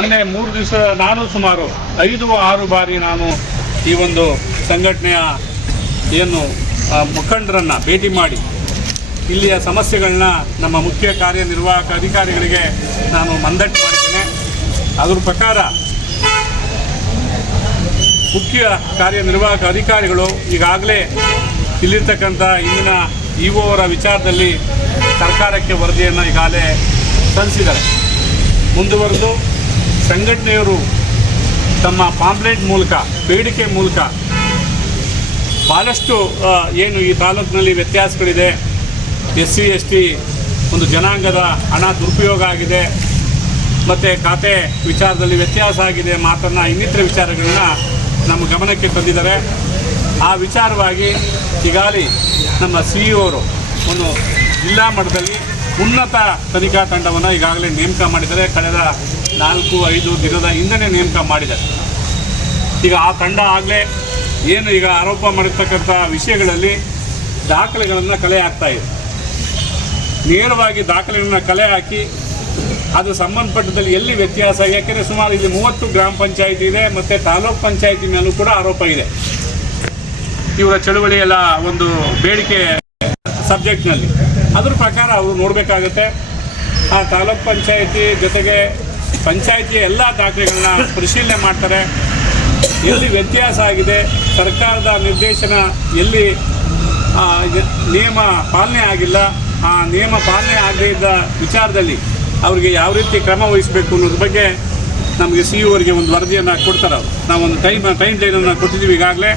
ಮೊನ್ನೆ ಮೂರು ದಿವಸ ನಾನು ಸುಮಾರು ಐದು ಆರು ಬಾರಿ ನಾನು ಈ ಒಂದು ಸಂಘಟನೆಯ ಏನು ಮುಖಂಡರನ್ನು ಭೇಟಿ ಮಾಡಿ ಇಲ್ಲಿಯ ಸಮಸ್ಯೆಗಳನ್ನ ನಮ್ಮ ಮುಖ್ಯ ಕಾರ್ಯನಿರ್ವಾಹಕ ಅಧಿಕಾರಿಗಳಿಗೆ ನಾನು ಮಂದಟ್ಟು ಮಾಡಿದ್ದೇನೆ. ಅದ್ರ ಪ್ರಕಾರ ಮುಖ್ಯ ಕಾರ್ಯನಿರ್ವಾಹಕ ಅಧಿಕಾರಿಗಳು ಈಗಾಗಲೇ ಇಲ್ಲಿರ್ತಕ್ಕಂಥ ಇಂದಿನ ಇ ವಿಚಾರದಲ್ಲಿ ಸರ್ಕಾರಕ್ಕೆ ವರದಿಯನ್ನು ಈಗಾಗಲೇ ಸಲ್ಲಿಸಿದ್ದಾರೆ. ಮುಂದುವರೆದು ಸಂಘಟನೆಯವರು ತಮ್ಮ ಪಾಂಪ್ಲೆಟ್ ಮೂಲಕ, ಬೇಡಿಕೆ ಮೂಲಕ ಭಾಳಷ್ಟು ಏನು ಈ ತಾಲೂಕಿನಲ್ಲಿ ವ್ಯತ್ಯಾಸಗಳಿದೆ. ಎಸ್ ಸಿ ಎಸ್ ಟಿ ಒಂದು ಜನಾಂಗದ ಹಣ ದುರುಪಯೋಗ ಆಗಿದೆ. ಮತ್ತು ಖಾತೆ ವಿಚಾರದಲ್ಲಿ ವ್ಯತ್ಯಾಸ ಆಗಿದೆ ಮಾತನ್ನು ಇನ್ನಿತರ ವಿಚಾರಗಳನ್ನ ನಮ್ಮ ಗಮನಕ್ಕೆ ತಂದಿದ್ದಾರೆ. ಆ ವಿಚಾರವಾಗಿ ಈಗಾಗಲೇ ನಮ್ಮ ಸಿ ಇ ಅವರು ಒಂದು ಜಿಲ್ಲಾ ಮಟ್ಟದಲ್ಲಿ ಉನ್ನತ ತನಿಖಾ ತಂಡವನ್ನು ಈಗಾಗಲೇ ನೇಮಕ ಮಾಡಿದ್ದಾರೆ. ಕಳೆದ ನಾಲ್ಕು, ಐದು ದಿನದ ಹಿಂದೆನೇ ನೇಮಕ ಮಾಡಿದ್ದಾರೆ. ಈಗ ಆ ತಂಡ ಆಗಲೇ ಏನು ಈಗ ಆರೋಪ ಮಾಡಿರ್ತಕ್ಕಂಥ ವಿಷಯಗಳಲ್ಲಿ ದಾಖಲೆಗಳನ್ನು ಕಲೆ ಹಾಕ್ತಾ ಇದೆ. ನೇರವಾಗಿ ದಾಖಲೆಗಳನ್ನು ಕಲೆ ಹಾಕಿ ಅದು ಸಂಬಂಧಪಟ್ಟದಲ್ಲಿ ಎಲ್ಲಿ ವ್ಯತ್ಯಾಸ ಯಾಕೆಂದರೆ ಸುಮಾರು ಇಲ್ಲಿ ಮೂವತ್ತು ಗ್ರಾಮ ಪಂಚಾಯಿತಿ ಇದೆ, ಮತ್ತು ತಾಲೂಕ್ ಪಂಚಾಯಿತಿ ಮೇಲೂ ಕೂಡ ಆರೋಪ ಇದೆ. ಇವರ ಚಳುವಳಿಯೆಲ್ಲ ಒಂದು ಬೇಡಿಕೆ ಸಬ್ಜೆಕ್ಟ್ನಲ್ಲಿ. ಅದ್ರ ಪ್ರಕಾರ ಅವರು ನೋಡಬೇಕಾಗುತ್ತೆ. ಆ ತಾಲೂಕ್ ಪಂಚಾಯಿತಿ ಜೊತೆಗೆ ಪಂಚಾಯಿತಿಯ ಎಲ್ಲ ದಾಖಲೆಗಳನ್ನ ಪರಿಶೀಲನೆ ಮಾಡ್ತಾರೆ. ಎಲ್ಲಿ ವ್ಯತ್ಯಾಸ ಆಗಿದೆ, ಸರ್ಕಾರದ ನಿರ್ದೇಶನ ಎಲ್ಲಿ ನಿಯಮ ಪಾಲನೆ ಆಗಿಲ್ಲ, ಆ ನಿಯಮ ಪಾಲನೆ ಆಗದೇ ಇದ್ದ ವಿಚಾರದಲ್ಲಿ ಅವರಿಗೆ ಯಾವ ರೀತಿ ಕ್ರಮ ವಹಿಸಬೇಕು ಅನ್ನೋದ್ರ ಬಗ್ಗೆ ನಮಗೆ ಸಿ ಅವರಿಗೆ ಒಂದು ವರದಿಯನ್ನು ಕೊಡ್ತಾರೆ ಅವರು. ಒಂದು ಟೈಮ್ ಟೈಮ್ ಲೈನನ್ನು ಕೊಟ್ಟಿದ್ದೀವಿ ಈಗಾಗಲೇ.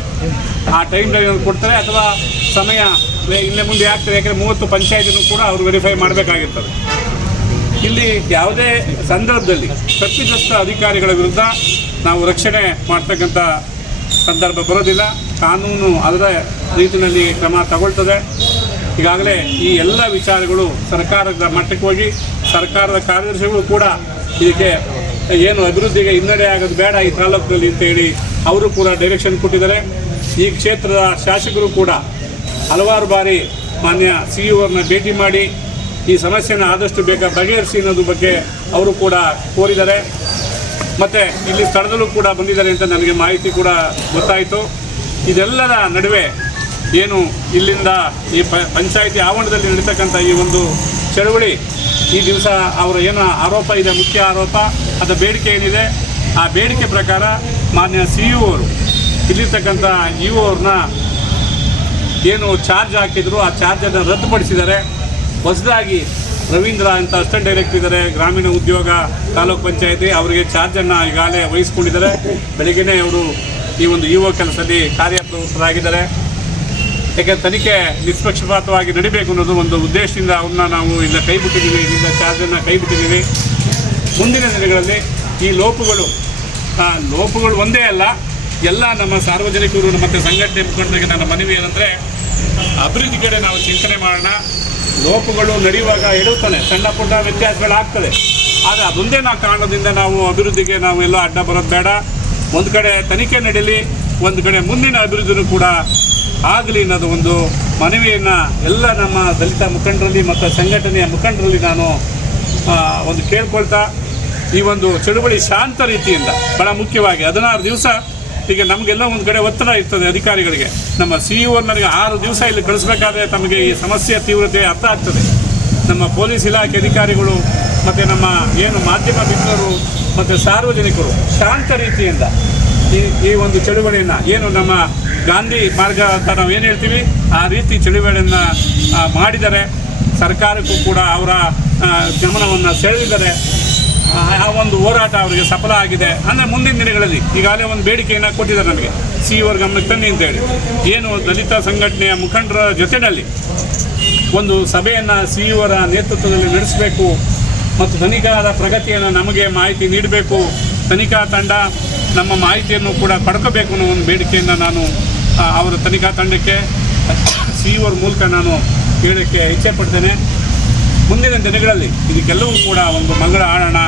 ಆ ಟೈಮ್ ಲೈನನ್ನು ಕೊಡ್ತಾರೆ ಅಥವಾ ಸಮಯ ಇಲ್ಲೇ ಮುಂದೆ ಆಗ್ತದೆ, ಯಾಕೆಂದರೆ ಮೂವತ್ತು ಪಂಚಾಯತಿನೂ ಕೂಡ ಅವರು ವೆರಿಫೈ ಮಾಡಬೇಕಾಗಿರ್ತದೆ. ಇಲ್ಲಿ ಯಾವುದೇ ಸಂದರ್ಭದಲ್ಲಿ ತಪ್ಪಿತಸ್ಥ ಅಧಿಕಾರಿಗಳ ವಿರುದ್ಧ ನಾವು ರಕ್ಷಣೆ ಮಾಡ್ತಕ್ಕಂಥ ಸಂದರ್ಭ ಬರೋದಿಲ್ಲ. ಕಾನೂನು ಅದರ ರೀತಿಯಲ್ಲಿ ಕ್ರಮ ತಗೊಳ್ತದೆ. ಈಗಾಗಲೇ ಈ ಎಲ್ಲ ವಿಚಾರಗಳು ಸರ್ಕಾರದ ಮಟ್ಟಕ್ಕೆ ಹೋಗಿ ಸರ್ಕಾರದ ಕಾರ್ಯದರ್ಶಿಗಳು ಕೂಡ ಇದಕ್ಕೆ ಏನು ಅಭಿವೃದ್ಧಿಗೆ ಹಿನ್ನಡೆ ಆಗೋದು ಬೇಡ ಈ ತಾಲೂಕಿನಲ್ಲಿ ಅಂತೇಳಿ ಅವರು ಕೂಡ ಡೈರೆಕ್ಷನ್ ಕೊಟ್ಟಿದ್ದಾರೆ. ಈ ಕ್ಷೇತ್ರದ ಶಾಸಕರು ಕೂಡ ಹಲವಾರು ಬಾರಿ ಮಾನ್ಯ ಸಿ ಇ ಭೇಟಿ ಮಾಡಿ ಈ ಸಮಸ್ಯೆನ ಆದಷ್ಟು ಬೇಗ ಬಗೆಹರಿಸಿ ಅನ್ನೋದ್ರ ಬಗ್ಗೆ ಅವರು ಕೂಡ ಕೋರಿದ್ದಾರೆ. ಮತ್ತು ಇಲ್ಲಿ ಸ್ಥಳದಲ್ಲೂ ಕೂಡ ಬಂದಿದ್ದಾರೆ ಅಂತ ನನಗೆ ಮಾಹಿತಿ ಕೂಡ ಗೊತ್ತಾಯಿತು. ಇದೆಲ್ಲರ ನಡುವೆ ಏನು ಇಲ್ಲಿಂದ ಈ ಪಂಚಾಯಿತಿ ಆವರಣದಲ್ಲಿ ನಡೀತಕ್ಕಂಥ ಈ ಒಂದು ಚಳುವಳಿ ಈ ದಿವಸ ಅವರ ಏನು ಆರೋಪ ಇದೆ, ಮುಖ್ಯ ಆರೋಪ ಅದರ ಬೇಡಿಕೆ ಏನಿದೆ, ಆ ಬೇಡಿಕೆ ಪ್ರಕಾರ ಮಾನ್ಯ ಸಿ ಇ ಅವರು ಇಲ್ಲಿರ್ತಕ್ಕಂಥ ಇ ಅವ್ರನ್ನ ಏನು ಚಾರ್ಜ್ ಹಾಕಿದ್ರು, ಆ ಚಾರ್ಜನ್ನು ರದ್ದುಪಡಿಸಿದ್ದಾರೆ. ಹೊಸದಾಗಿ ರವೀಂದ್ರ ಅಂತ ಅಸಿಸ್ಟೆಂಟ್ ಡೈರೆಕ್ಟರ್ ಇದ್ದಾರೆ. ಗ್ರಾಮೀಣ ಉದ್ಯೋಗ ತಾಲೂಕ್ ಪಂಚಾಯತಿ ಅವರಿಗೆ ಚಾರ್ಜನ್ನು ಈಗಾಗಲೇ ವಹಿಸ್ಕೊಂಡಿದ್ದಾರೆ. ಬೆಳಗ್ಗೆನೇ ಅವರು ಈ ಒಂದು ಇ ಕೆಲಸದಲ್ಲಿ ಕಾರ್ಯಪ್ರವೃತ್ತರಾಗಿದ್ದಾರೆ. ಯಾಕೆ ತನಿಖೆ ನಿಷ್ಪಕ್ಷಪಾತವಾಗಿ ನಡಿಬೇಕು ಅನ್ನೋದು ಒಂದು ಉದ್ದೇಶದಿಂದ ಅವನ್ನ ನಾವು ಇಲ್ಲ ಕೈ ಬಿಟ್ಟಿದ್ದೀವಿ ಇಲ್ಲಿಂದ ಚಾರ್ಜನ್ನು ಕೈ ಬಿಟ್ಟಿದ್ದೀವಿ ಮುಂದಿನ ದಿನಗಳಲ್ಲಿ ಈ ಲೋಪಗಳು ಲೋಪಗಳು ಒಂದೇ ಅಲ್ಲ, ಎಲ್ಲ ನಮ್ಮ ಸಾರ್ವಜನಿಕರು ಮತ್ತು ಸಂಘಟನೆ ಮುಖಂಡರಿಗೆ ನನ್ನ ಮನವಿ ಏನಂದರೆ ಅಭಿವೃದ್ಧಿ ಕಡೆ ನಾವು ಚಿಂತನೆ ಮಾಡೋಣ. ಲೋಪಗಳು ನಡೆಯುವಾಗ ಹೇಳುತ್ತಾನೆ ಸಣ್ಣ ಪುಟ್ಟ ವ್ಯತ್ಯಾಸಗಳಾಗ್ತದೆ ಆದರೆ ಅದೊಂದೇ ನಾವು ಕಾರಣದಿಂದ ನಾವು ಅಭಿವೃದ್ಧಿಗೆ ನಾವು ಎಲ್ಲ ಅಡ್ಡ ಬರೋದು ಬೇಡ. ಒಂದು ಕಡೆ ತನಿಖೆ ನಡೀಲಿ, ಒಂದು ಕಡೆ ಮುಂದಿನ ಅಭಿವೃದ್ಧಿನೂ ಕೂಡ ಆಗಲಿ ಅನ್ನೋದು ಒಂದು ಮನವಿಯನ್ನು ಎಲ್ಲ ನಮ್ಮ ದಲಿತ ಮುಖಂಡರಲ್ಲಿ ಮತ್ತು ಸಂಘಟನೆಯ ಮುಖಂಡರಲ್ಲಿ ನಾನು ಒಂದು ಕೇಳ್ಕೊಳ್ತಾ ಈ ಒಂದು ಚಳುವಳಿ ಶಾಂತ ರೀತಿಯಿಂದ, ಬಹಳ ಮುಖ್ಯವಾಗಿ ಹದಿನಾರು ದಿವಸ ಈಗ ನಮಗೆಲ್ಲ ಒಂದು ಕಡೆ ಒತ್ತಡ ಇರ್ತದೆ ಅಧಿಕಾರಿಗಳಿಗೆ. ನಮ್ಮ ಸಿ ಇ ನನಗೆ ಆರು ದಿವಸ ಇಲ್ಲಿ ಕಳಿಸ್ಬೇಕಾದ್ರೆ ತಮಗೆ ಈ ಸಮಸ್ಯೆ ತೀವ್ರತೆ ಅರ್ಥ ಆಗ್ತದೆ. ನಮ್ಮ ಪೊಲೀಸ್ ಇಲಾಖೆ ಅಧಿಕಾರಿಗಳು ಮತ್ತು ನಮ್ಮ ಏನು ಮಾಧ್ಯಮ ಮಿತ್ರರು ಮತ್ತು ಸಾರ್ವಜನಿಕರು ಶಾಂತ ರೀತಿಯಿಂದ ಈ ಈ ಒಂದು ಚಳುವಳಿಯನ್ನು ಏನು ನಮ್ಮ ಗಾಂಧಿ ಮಾರ್ಗ ಅಂತ ನಾವು ಏನು ಹೇಳ್ತೀವಿ? ಆ ರೀತಿ ಚಳುವಳಿಯನ್ನು ಮಾಡಿದರೆ ಸರ್ಕಾರಕ್ಕೂ ಕೂಡ ಅವರ ಗಮನವನ್ನು ಸೆಳೆದಿದ್ದಾರೆ. ಆ ಒಂದು ಹೋರಾಟ ಅವರಿಗೆ ಸಫಲ ಆಗಿದೆ. ಅಂದರೆ ಮುಂದಿನ ದಿನಗಳಲ್ಲಿ ಈಗಾಗಲೇ ಒಂದು ಬೇಡಿಕೆಯನ್ನು ಕೊಟ್ಟಿದ್ದಾರೆ ನನಗೆ ಸಿ ಇವರ ಗಮನಕ್ಕೆ ತನ್ನಿ ಅಂತೇಳಿ ಏನು ದಲಿತ ಸಂಘಟನೆಯ ಮುಖಂಡರ ಜೊತೆಯಲ್ಲಿ ಒಂದು ಸಭೆಯನ್ನು ಸಿ ಇವರ ನೇತೃತ್ವದಲ್ಲಿ ನಡೆಸಬೇಕು ಮತ್ತು ತನಿಖಾದ ಪ್ರಗತಿಯನ್ನು ನಮಗೆ ಮಾಹಿತಿ ನೀಡಬೇಕು. ತನಿಖಾ ತಂಡ ನಮ್ಮ ಮಾಹಿತಿಯನ್ನು ಕೂಡ ಪಡ್ಕೋಬೇಕು ಅನ್ನೋ ಒಂದು ಬೇಡಿಕೆಯನ್ನು ನಾನು ಅವರ ತನಿಖಾ ತಂಡಕ್ಕೆ ಸಿ ಇವರ ಮೂಲಕ ನಾನು ಹೇಳೋಕ್ಕೆ ಇಚ್ಛೆ ಪಡ್ತೇನೆ. ಮುಂದಿನ ದಿನಗಳಲ್ಲಿ ಇದಕ್ಕೆಲ್ಲವೂ ಕೂಡ ಒಂದು ಮಂಗಳ ಆಡೋಣ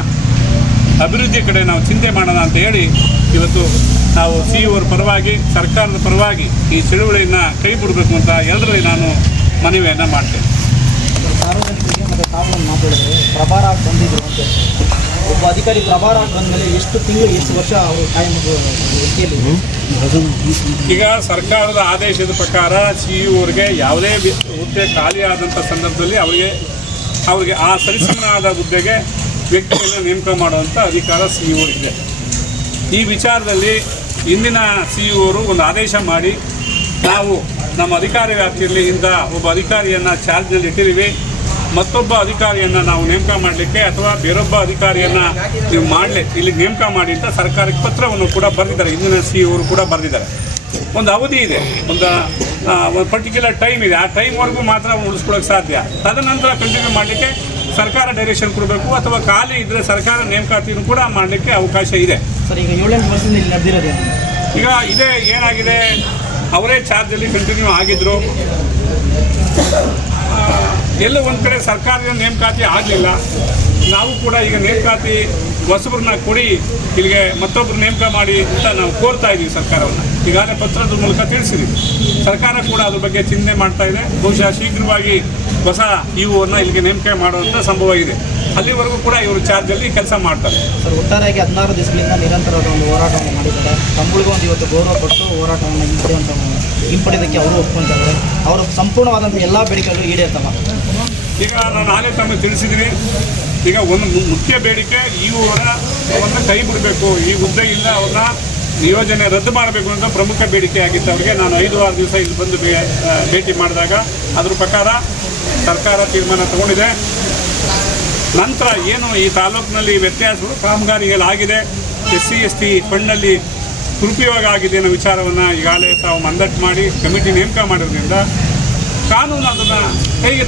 ಅಭಿವೃದ್ಧಿ ಕಡೆ ನಾವು ಚಿಂತೆ ಮಾಡೋಣ ಅಂತ ಹೇಳಿ ಇವತ್ತು ನಾವು ಸಿ ಅವರ ಪರವಾಗಿ ಸರ್ಕಾರದ ಪರವಾಗಿ ಈ ಚಳುವಳಿಯನ್ನು ಕೈ ಬಿಡಬೇಕು ಅಂತ ಎಲ್ಲರಲ್ಲಿ ನಾನು ಮನವಿಯನ್ನು ಮಾಡ್ತೇನೆ ಸಾರ್ವಜನಿಕರಿಗೆ ಮತ್ತು ತಾವು ಮಾತಾಡಿದ್ರೆ ಪ್ರಭಾರ ಬಂದಿದ್ರು ಅಂತ. ಒಬ್ಬ ಅಧಿಕಾರಿ ಪ್ರಭಾರ ಬಂದಮೇಲೆ ಎಷ್ಟು ತಿಂಗಳು ಎಷ್ಟು ವರ್ಷ ಅವರು ಕಾಯಂ ವ್ಯಕ್ತಿಯಲ್ಲಿ ಈಗ ಸರ್ಕಾರದ ಆದೇಶದ ಪ್ರಕಾರ ಸಿ ಅವ್ರಿಗೆ ಯಾವುದೇ ಹುದ್ದೆ ಖಾಲಿ ಆದಂಥ ಸಂದರ್ಭದಲ್ಲಿ ಅವರಿಗೆ ಅವರಿಗೆ ಆ ಸರಿಸಮನಾದ ಹುದ್ದೆಗೆ ವ್ಯಕ್ತಿಯನ್ನು ನೇಮಕ ಮಾಡುವಂಥ ಅಧಿಕಾರ ಸಿ ಇ ಇದೆ. ಈ ವಿಚಾರದಲ್ಲಿ ಇಂದಿನ ಸಿ ಅವರು ಒಂದು ಆದೇಶ ಮಾಡಿ, ನಾವು ನಮ್ಮ ಅಧಿಕಾರಿ ವ್ಯಾಪ್ತಿಯಲ್ಲಿ ಇಂದ ಒಬ್ಬ ಅಧಿಕಾರಿಯನ್ನು ಚಾರ್ಜ್ನಲ್ಲಿ ಇಟ್ಟಿದ್ದೀವಿ. ಮತ್ತೊಬ್ಬ ಅಧಿಕಾರಿಯನ್ನು ನಾವು ನೇಮಕ ಮಾಡಲಿಕ್ಕೆ ಅಥವಾ ಬೇರೊಬ್ಬ ಅಧಿಕಾರಿಯನ್ನು ನೀವು ಮಾಡಲಿ ಇಲ್ಲಿ ನೇಮಕ ಮಾಡಿ ಅಂತ ಸರ್ಕಾರಕ್ಕೆ ಪತ್ರವನ್ನು ಕೂಡ ಬರೆದಿದ್ದಾರೆ. ಇಂದಿನ ಸಿ ಅವರು ಕೂಡ ಬರೆದಿದ್ದಾರೆ. ಒಂದು ಅವಧಿ ಇದೆ. ಒಂದು ಒಂದು ಪರ್ಟಿಕ್ಯುಲರ್ ಟೈಮ್ ಇದೆ. ಆ ಟೈಮ್ವರೆಗೂ ಮಾತ್ರ ಉಳಿಸ್ಕೊಳ್ಳೋಕೆ ಸಾಧ್ಯ. ತದನಂತರ ಕಂಟಿನ್ಯೂ ಮಾಡಲಿಕ್ಕೆ ಸರ್ಕಾರ ಡೈರೆಕ್ಷನ್ ಕೊಡಬೇಕು ಅಥವಾ ಖಾಲಿ ಇದ್ದರೆ ಸರ್ಕಾರ ನೇಮಕಾತಿಯನ್ನು ಕೂಡ ಮಾಡಲಿಕ್ಕೆ ಅವಕಾಶ ಇದೆ. ಸರ್ ಈಗ ಇದೇ ಏನಾಗಿದೆ? ಅವರೇ ಚಾರ್ಜಲ್ಲಿ ಕಂಟಿನ್ಯೂ ಆಗಿದ್ದರು ಎಲ್ಲ ಎಲ್ಲೋ ಒಂದು ಕಡೆ ಸರ್ಕಾರದ ನೇಮಕಾತಿ ಆಗಲಿಲ್ಲ. ನಾವು ಕೂಡ ಈಗ ನೇಮಕಾತಿ ಹೊಸಬ್ರನ್ನ ಕೊಡಿ ಇಲ್ಲಿಗೆ ಮತ್ತೊಬ್ಬರು ನೇಮಕ ಮಾಡಿ ಅಂತ ನಾವು ಕೋರ್ತಾ ಇದ್ದೀವಿ ಸರ್ಕಾರವನ್ನು. ಈಗಾಗಲೇ ಪತ್ರದ ಮೂಲಕ ತಿಳಿಸಿದ್ದೀವಿ ಸರ್ಕಾರ ಕೂಡ ಅದ್ರ ಬಗ್ಗೆ ಚಿಂತನೆ ಮಾಡ್ತಾ ಇದೆ. ಬಹುಶಃ ಶೀಘ್ರವಾಗಿ ಹೊಸ ಇವುವನ್ನು ಇಲ್ಲಿಗೆ ನೇಮಕ ಮಾಡುವಂಥ ಸಂಭವ ಇದೆ ಅಲ್ಲಿವರೆಗೂ ಕೂಡ ಇವರು ಚಾರ್ಜಲ್ಲಿ ಕೆಲಸ ಮಾಡ್ತಾರೆ. ಸರ್ ಒಟ್ಟಾರೆಯಾಗಿ ಹದಿನಾರು ದಿವಸಗಳಿಂದ ನಿರಂತರವಾದ ಒಂದು ಹೋರಾಟವನ್ನು ಮಾಡಿದ್ದಾರೆ. ತಮ್ಮಗಳಿಗೂ ಒಂದು ಇವತ್ತು ಗೌರವ ಕೊಟ್ಟು ಹೋರಾಟವನ್ನು ಹಿಂಪಡೆಯುವಂಥ ಹಿಂಪಡೆಯೋದಕ್ಕೆ ಅವರು ಒಪ್ಕೊಂತಾರೆ. ಅವರು ಸಂಪೂರ್ಣವಾದಂಥ ಎಲ್ಲ ಬೇಡಿಕೆಗಳು ಈಡೇರ್ತವ. ಈಗ ನಾನು ನಾನೇ ತಮಗೆ ತಿಳಿಸಿದ್ದೀನಿ. ಈಗ ಒಂದು ಮುಖ್ಯ ಬೇಡಿಕೆ ಈ ಒಂದು ಕೈ ಬಿಡಬೇಕು. ಈ ಹುದ್ದೆಯಿಂದ ಅವ್ರನ್ನ ನಿಯೋಜನೆ ರದ್ದು ಮಾಡಬೇಕು ಅಂತ ಪ್ರಮುಖ ಬೇಡಿಕೆ ಆಗಿತ್ತು. ಅವರಿಗೆ ನಾನು ಐದು, ಆರು ದಿವಸ ಇಲ್ಲಿ ಬಂದು ಭೇಟಿ ಮಾಡಿದಾಗ ಅದ್ರ ಪ್ರಕಾರ ಸರ್ಕಾರ ತೀರ್ಮಾನ ತಗೊಂಡಿದೆ. ನಂತರ ಏನು ಈ ತಾಲೂಕಿನಲ್ಲಿ ವ್ಯತ್ಯಾಸಗಳು ಕಾಮಗಾರಿಗಳಾಗಿದೆ. ಎಸ್ ಸಿ ಎಸ್ ಟಿ ಫಂಡ್ನಲ್ಲಿ ದುರುಪಯೋಗ ಆಗಿದೆ ಅನ್ನೋ ವಿಚಾರವನ್ನು ಈಗಾಗಲೇ ತಾವು ಮಂದಟ್ಟು ಮಾಡಿ ಕಮಿಟಿ ನೇಮಕ ಮಾಡಿರೋದ್ರಿಂದ ಕಾನೂನು ಅದನ್ನು ಕೈಗೆ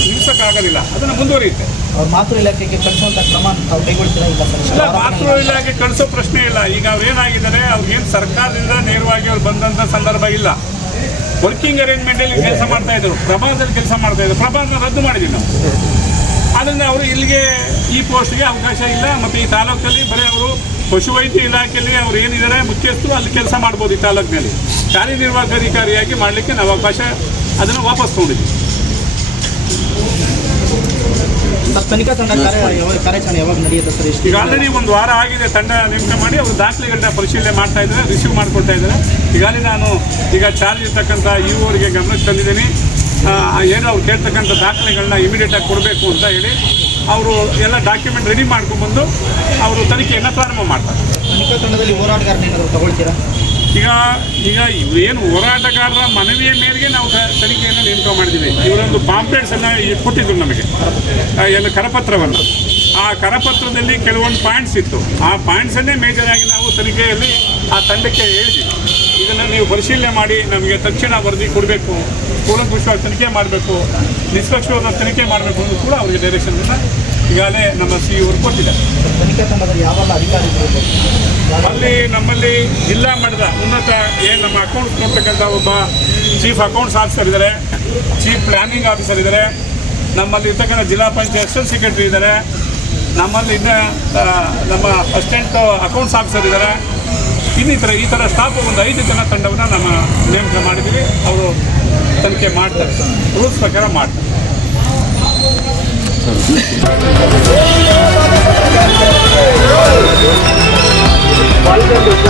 ನಿಲ್ಲಿಸೋಕ್ಕಾಗೋದಿಲ್ಲ ಅದನ್ನು ಮುಂದುವರಿಯುತ್ತೆ. ಅವ್ರ ಮಾತೃ ಇಲಾಖೆಗೆ ಕಳಿಸುವಂಥ ಕ್ರಮ ತಾವು ಕೈಗೊಳ್ತೀರಾ ಇಲ್ಲ ಮಾತೃ ಇಲಾಖೆ ಕಳಿಸೋ ಪ್ರಶ್ನೆ ಇಲ್ಲ. ಈಗ ಅವ್ರು ಏನಾಗಿದ್ದಾರೆ ಅವ್ರಿಗೇನು ಸರ್ಕಾರದಿಂದ ನೇರವಾಗಿ ಅವ್ರು ಬಂದಂಥ ಸಂದರ್ಭ ಇಲ್ಲ. ವರ್ಕಿಂಗ್ ಅರೇಂಜ್ಮೆಂಟಲ್ಲಿ ಕೆಲಸ ಮಾಡ್ತಾ ಇದ್ರು ಪ್ರಭಾದಲ್ಲಿ ಕೆಲಸ ಮಾಡ್ತಾ ಇದ್ರು ಪ್ರಭಾನ ರದ್ದು ಮಾಡಿದ್ವಿ ನಾವು. ಆದ್ದರಿಂದ ಅವರು ಇಲ್ಲಿಗೆ ಈ ಪೋಸ್ಟ್ಗೆ ಅವಕಾಶ ಇಲ್ಲ ಮತ್ತು ಈ ತಾಲೂಕಲ್ಲಿ ಬರೀ ಅವರು ಪಶುವೈದ್ಯ ಇಲಾಖೆಯಲ್ಲಿ ಅವ್ರು ಏನಿದ್ದಾರೆ ಮುಖ್ಯಸ್ಥರು ಅಲ್ಲಿ ಕೆಲಸ ಮಾಡ್ಬೋದು ಈ ತಾಲೂಕಿನಲ್ಲಿ. ಕಾರ್ಯನಿರ್ವಾಹಕ ಅಧಿಕಾರಿಯಾಗಿ ಮಾಡಲಿಕ್ಕೆ ನಾವು ಅವಕಾಶ ಅದನ್ನು ವಾಪಸ್ ತೊಗೊಂಡಿದ್ವಿ. ತನಿಖಾ ತಂಡ ಕಾರ್ಯಾಚರಣೆ ಯಾವಾಗ ನಡೆಯುತ್ತೆ ಸರ್ ಎಷ್ಟು ಈಗ ಆಲ್ರೆಡಿ ಒಂದು ವಾರ ಆಗಿದೆ ತಂಡ ನೇಮಕ ಮಾಡಿ ಅವರು ದಾಖಲೆಗಳನ್ನ ಪರಿಶೀಲನೆ ಮಾಡ್ತಾ ಇದ್ದಾರೆ ರಿಸೀವ್ ಮಾಡ್ಕೊಳ್ತಾ ಇದ್ದಾರೆ. ಈಗಾಗಲೇ ನಾನು ಈಗ ಚಾರ್ಜ್ ಇರ್ತಕ್ಕಂಥ ಇವರಿಗೆ ಗಮನಕ್ಕೆ ತಂದಿದ್ದೀನಿ. ಆ, ಏನು ಅವ್ರು ಕೇಳ್ತಕ್ಕಂಥ ದಾಖಲೆಗಳನ್ನ ಇಮಿಡಿಯೇಟಾಗಿ ಕೊಡಬೇಕು ಅಂತ ಹೇಳಿ ಅವರು ಎಲ್ಲ ಡಾಕ್ಯುಮೆಂಟ್ ರೆಡಿ ಮಾಡ್ಕೊಂಡ್ಬಂದು ಅವರು ತನಿಖೆಯನ್ನು ಪ್ರಾರಂಭ ಮಾಡ್ತಾರೆ. ತನಿಖಾ ತಂಡದಲ್ಲಿ ಹೋರಾಟಗಾರನ ಏನಾದರೂ ತಗೊಳ್ತೀರಾ? ಈಗ ಈಗ ಏನು ಹೋರಾಟಗಾರರ ಮನವಿಯ ಮೇರೆಗೆ ನಾವು ತನಿಖೆಯನ್ನು ನೇಮಕ ಮಾಡಿದ್ದೀವಿ. ಇವರೊಂದು ಪಾಂಪ್ಲೆಟ್ಸ್ ಅನ್ನ ಈ- ಕೊಟ್ಟಿದ್ರು ನಮಗೆ. ಏನು ಕರಪತ್ರವನ್ನು. ಆ ಕರಪತ್ರದಲ್ಲಿ ಕೆಲವೊಂದು ಪಾಯಿಂಟ್ಸ್ ಇತ್ತು. ಆ ಪಾಯಿಂಟ್ಸನ್ನೇ ಆಗಿ ನಾವು ತನಿಖೆಯಲ್ಲಿ ಆ ತಂಡಕ್ಕೆ ಹೇಳಿದ್ವಿ ಇದನ್ನು ನೀವು ಪರಿಶೀಲನೆ ಮಾಡಿ, ನಮಗೆ ತಕ್ಷಣ ವರದಿ ಕೊಡಬೇಕು. ಕೂಲಂಕುಷವಾಗಿ ತನಿಖೆ ಮಾಡಬೇಕು. ನಿಷ್ಪಕ್ಷವಾದ ತನಿಖೆ ಮಾಡಬೇಕು ಅನ್ನೋದು ಕೂಡ ಅವರಿಗೆ ಡೈರೆಕ್ಷನ್ ಈಗಾಗಲೇ ನಮ್ಮ ಸಿ ಅವರು ಕೊಟ್ಟಿದ್ದಾರೆ. ಅಲ್ಲಿ ನಮ್ಮಲ್ಲಿ ಜಿಲ್ಲಾ ಮಟ್ಟದ ಉನ್ನತ ಏನು ನಮ್ಮ ಅಕೌಂಟ್ ನೋಡ್ತಕ್ಕಂಥ ಒಬ್ಬ ಚೀಫ್ ಅಕೌಂಟ್ಸ್ ಆಫೀಸರ್ ಇದ್ದಾರೆ ಚೀಫ್ ಪ್ಲಾನಿಂಗ್ ಆಫೀಸರ್ ಇದ್ದಾರೆ. ನಮ್ಮಲ್ಲಿ ಇರ್ತಕ್ಕಂಥ ಜಿಲ್ಲಾ ಪಂಚಾಯತ್ ಅಸಿಸ್ಟೆಂಟ್ ಸೆಕ್ರೆಟರಿ ಇದ್ದಾರೆ. ನಮ್ಮಲ್ಲಿ ಇನ್ನ ನಮ್ಮ ಅಸಿಸ್ಟೆಂಟ್ ಅಕೌಂಟ್ಸ್ ಆಫೀಸರ್ ಇದ್ದಾರೆ. ಇನ್ನಿತರ, ಈ ಥರ ಸ್ಟಾಫ್ ಒಂದು ಐದು ಜನ ತಂಡವನ್ನು ನಮ್ಮ ನೇಮಕ ಮಾಡಿದ್ದೀವಿ. ಅವರು ತನಿಖೆ ಮಾಡ್ತಾರೆ. ರೂಲ್ಸ್ ಪ್ರಕಾರ ಮಾಡ್ತಾರೆ. Thank you.